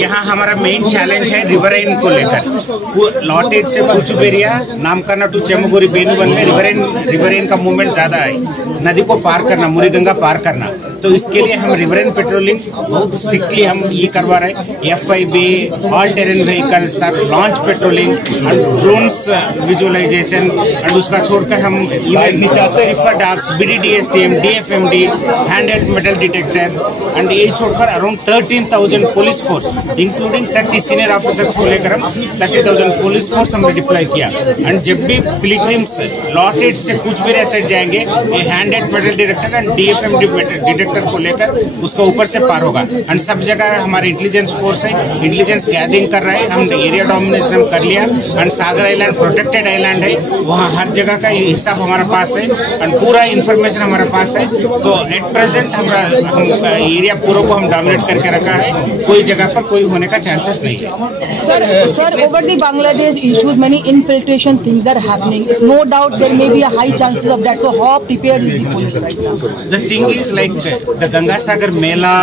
यहाँ हमारा main challenge है रिवराइन को लेकर। लॉटेड से कुचुबेरिया, नामकाना टू चेमगुरी बेनुबन में रिवराइन का मूवमेंट ज्यादा है। नदी को पार करना, मुरीगंगा पार करना, तो इसके लिए हम रिवराइन पेट्रोलिंग बहुत स्ट्रिक्टली हम ये करवा रहे हैं। FIB, ऑल टेरेन व्हीकल्स तक launch patrolling and drones visualization, and उसका छोड़कर हम dogs, BDDS team, DFMD, handheld metal detector, and ये छोड़कर around 13,000 police force including 30 senior officers को लेकर हम 30,000 पुलिस फोर्स हमने डिप्लॉय किया। एंड जब भी पिलग्रिम्स लॉटेड से कुचबेरिया साइड जाएंगे, ये handheld metal detector and DFMD detector को लेकर उसको ऊपर से पार होगा। एंड सब जगह हमारे इंटेलिजेंस फोर्स है, इंटेलिजेंस गैदरिंग कर रहे हैं। हम एरिया डोमिनेशन हम कर लिया। And Sagar island protected island है, वहाँ हर जगह का हिसाब हमारे पास है एंड पूरा इन्फॉर्मेशन हमारे पास है। तो एट प्रेजेंट हम एरिया पूरा को हम डोमिनेट करके रखा है, कोई जगह पर कोई होने का चांसेस नहीं है। Sir, over the Bangladesh issues many infiltration things are happening, no doubt there may be a high chances of that, so how prepared is the police right now? The thing is like the Ganga Sagar Mela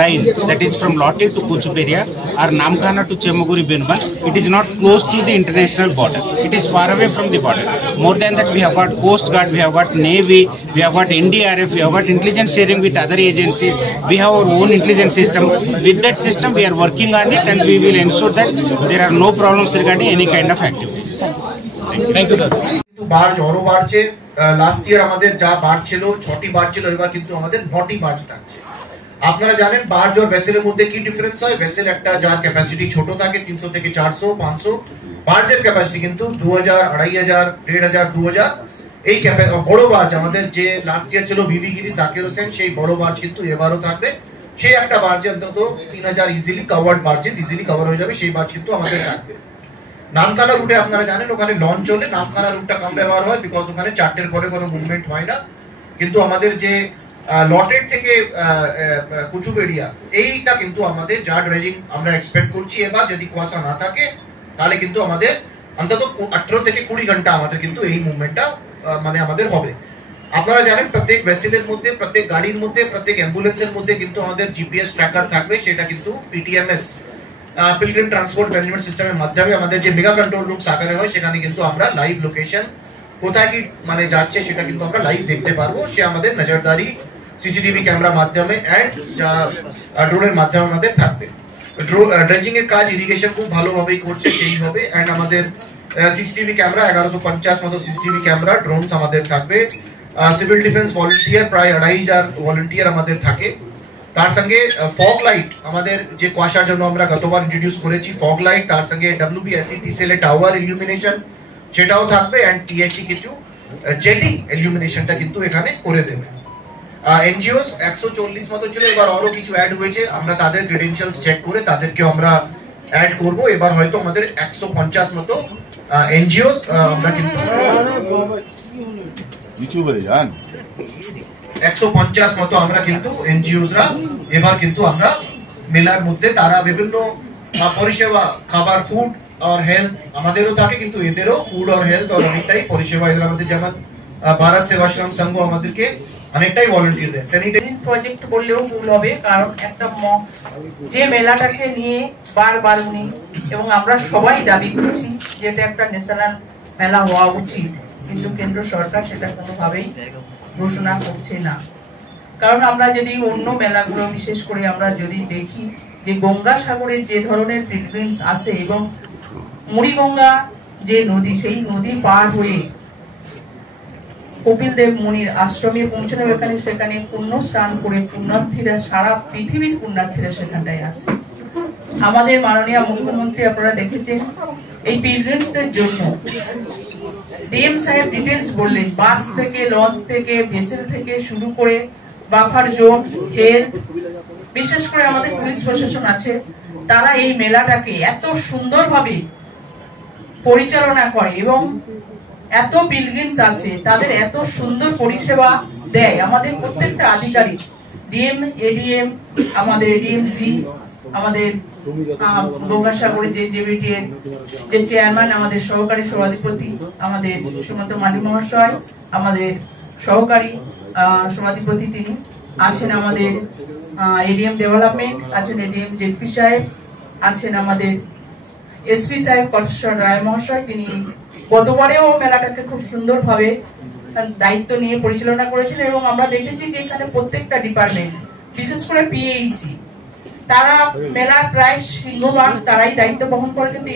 line that is from Lotte to Kuchberia or Namkhana to Chemaguri Benuban, it is not close to the international border. It is far away from the border. More than that, we have got Coast Guard, we have got Navy, we have got NDRF, we have got intelligence sharing with other agencies. We have our own intelligence system. With that system, we are working on it and we will ensure that there are no problems regarding any kind of activities. Thank you, sir. Barge আরো বাড়ছে। Last year আমাদের যা barge ছিল 6টি barge ছিল, এবার কিন্তু আমাদের 9টি বার্জ থাকছে। আপনারা জানেন বার্জ আর ভেসেলের মধ্যে কি ডিফারেন্স হয়। ভেসেল একটা যার ক্যাপাসিটি ছোট থাকে 300 থেকে 400 500, বার্জের ক্যাপাসিটি কিন্তু 2000 2500 1500 2000। এই বড় বার্জ আমাদের যে লাস্ট ইয়ার ছিল ভিভি গিরি জাকির হোসেন, সেই বড় বার্জ কিন্তু এবারও থাকবে। সেই একটা বার্জে অন্তত 3000 easily covered Burgess easily cover হয়ে যাবে, সেই বার্জ কিন্তু আমাদের থাকবে। নামখানা রুটে আপনারা জানেন ওখানে লঞ্চ চলে, নামখানা রুটটা কম ব্যবহার হয় বিকজ ওখানে 4টের পরে কোনো মুভমেন্ট হয় না। কিন্তু আমাদের যে লটেড থেকে কুচুবেড়িয়া, এইটা কিন্তু আমাদের যা ড্রেজিং আমরা এক্সপেক্ট করছি এবার, যদি কুয়াশা না থাকে তাহলে কিন্তু আমাদের অন্তত 18 থেকে 20 ঘন্টা আমাদের কিন্তু এই মুভমেন্টটা মানে আমাদের হবে। আপনারা জানেন প্রত্যেক ভেসেলের মধ্যে, প্রত্যেক গাড়ির মধ্যে, প্রত্যেক অ্যাম্বুলেন্সের মধ্যে কিন্তু আমাদের GPS ট্র্যাকার থাকবে। সেটা কিন্তু PTMS পিলগ্রিম ট্রান্সপোর্ট ম্যানেজমেন্ট সিস্টেমের মাধ্যমে আমাদের যে মেগা কন্ট্রোল রুম সাকারে হয়, সেখানে কিন্তু আমরা লাইভ লোকেশন কোথায় কি মানে যাচ্ছে সেটা কিন্তু আমরা লাইভ দেখতে পারবো। সে আমাদের নজরদারি CCTV ক্যামেরার মাধ্যমে এন্ড ড্রোনের মাধ্যমে আমাদের থাকবে। ড্রেজিং এর কাজ ইরিগেশন খুব ভালোভাবেই করছে সেইভাবে। এন্ড আমাদের CCTV ক্যামেরা 1150 মতো CCTV ক্যামেরা, ড্রোনস আমাদের থাকবে। সিভিল ডিফেন্স ভলান্টিয়ার প্রায় 2500 ভলান্টিয়ার আমাদের থাকে। তার সঙ্গে ফগ লাইট আমাদের যে কুয়াশার জন্য আমরা গতবার ইন্ট্রোডিউস করেছি ফগ লাইট, তার সঙ্গে WBSET সেলে টাওয়ার ইলুমিনেশন সেটাও থাকবে। এন্ড THE কিছু জেটি ইলুমিনেশনটা কিন্তু এখানে করে দেবে। NGOs 140 মতো ছিল, এবার আরো কিছু অ্যাড হয়েছে। আমরা তাদের ক্রেডেনশিয়ালস চেক করে তাদেরকে আমরা অ্যাড করব। এবার হয়তো আমাদের 150 মতো NGOs আমরা কিন্তু 150 মতো আমরা কিন্তু NGOs রা এবার কিন্তু আমরা মেলার মধ্যে তারা বিভিন্ন পরিষেবা, খাবার, ফুড আর হেলথ আমাদেরও থাকে, কিন্তু এদেরও ফুড আর হেলথ আর অনেকটাই পরিষেবা এদের আমাদের, যেমন ভারত সেবাশ্রম সংঘ আমাদেরকে অনেকটাই ভলান্টিয়ার দেয়। স্যানিটারি প্রজেক্ট বললেও ভুল হবে, কারণ একটা যে মেলাটাকে নিয়ে বারবার উনি এবং আমরা সবাই দাবি করছি যেটা একটা ন্যাশনাল মেলা হওয়া উচিত, কিন্তু কেন্দ্র সরকার সেটা কোনোভাবেই ঘোষণা করছে না। কারণ আমরা যদি অন্য মেলাগুলো বিশেষ করে আমরা যদি দেখি যে গঙ্গাসাগরে যে ধরনের পিলগ্রিমস আসে এবং মুড়িগঙ্গা যে নদী, সেই নদী পার হয়ে কপিল দেব মুনির আশ্রমে পৌঁছানো, এখানে সেখানে পুণ্য স্নান করে পুণ্যার্থীরা, সারা পৃথিবীর পুণ্যার্থীরা সেখানটায় আসে। আমাদের মাননীয় মুখ্যমন্ত্রী আপনারা দেখেছেন এই পিলগ্রিমসদের জন্য DM সাহেব ডিটেলস বললেন, বাস থেকে, লঞ্চ থেকে, ভেসেল থেকে শুরু করে বাফার জোন, হেলথ, বিশেষ করে আমাদের পুলিশ প্রশাসন আছে, তারা এই মেলাটাকে এত সুন্দরভাবে পরিচালনা করে এবং এত পিলগ্রিমস আছে তাদের এত সুন্দর পরিষেবা দেয়। আমাদের প্রত্যেকটা আধিকারিক DM, ADM, আমাদের ADMG, আমাদের গঙ্গাসাগরে যে JBT এর যে চেয়ারম্যান, আমাদের সহকারী সভাধিপতি আমাদের সুমন্ত মালিক মহাশয়, আমাদের সহকারী সভাধিপতি তিনি আছেন, আমাদের ADM ডেভেলপমেন্ট আছেন ADM JP সাহেব, আছেন আমাদের এসপি সাহেব কটেশ্বর রায় মহাশয়। তিনি গতবারেও মেলাটাকে খুব সুন্দরভাবে দায়িত্ব নিয়ে পরিচালনা করেছেন এবং আমরা দেখেছি যে এখানে প্রত্যেকটা ডিপার্টমেন্ট, বিশেষ করে পিএইচি, তারা মেলার প্রায় সিংহভাগ তারাই দায়িত্ব বহন করে। কিন্তু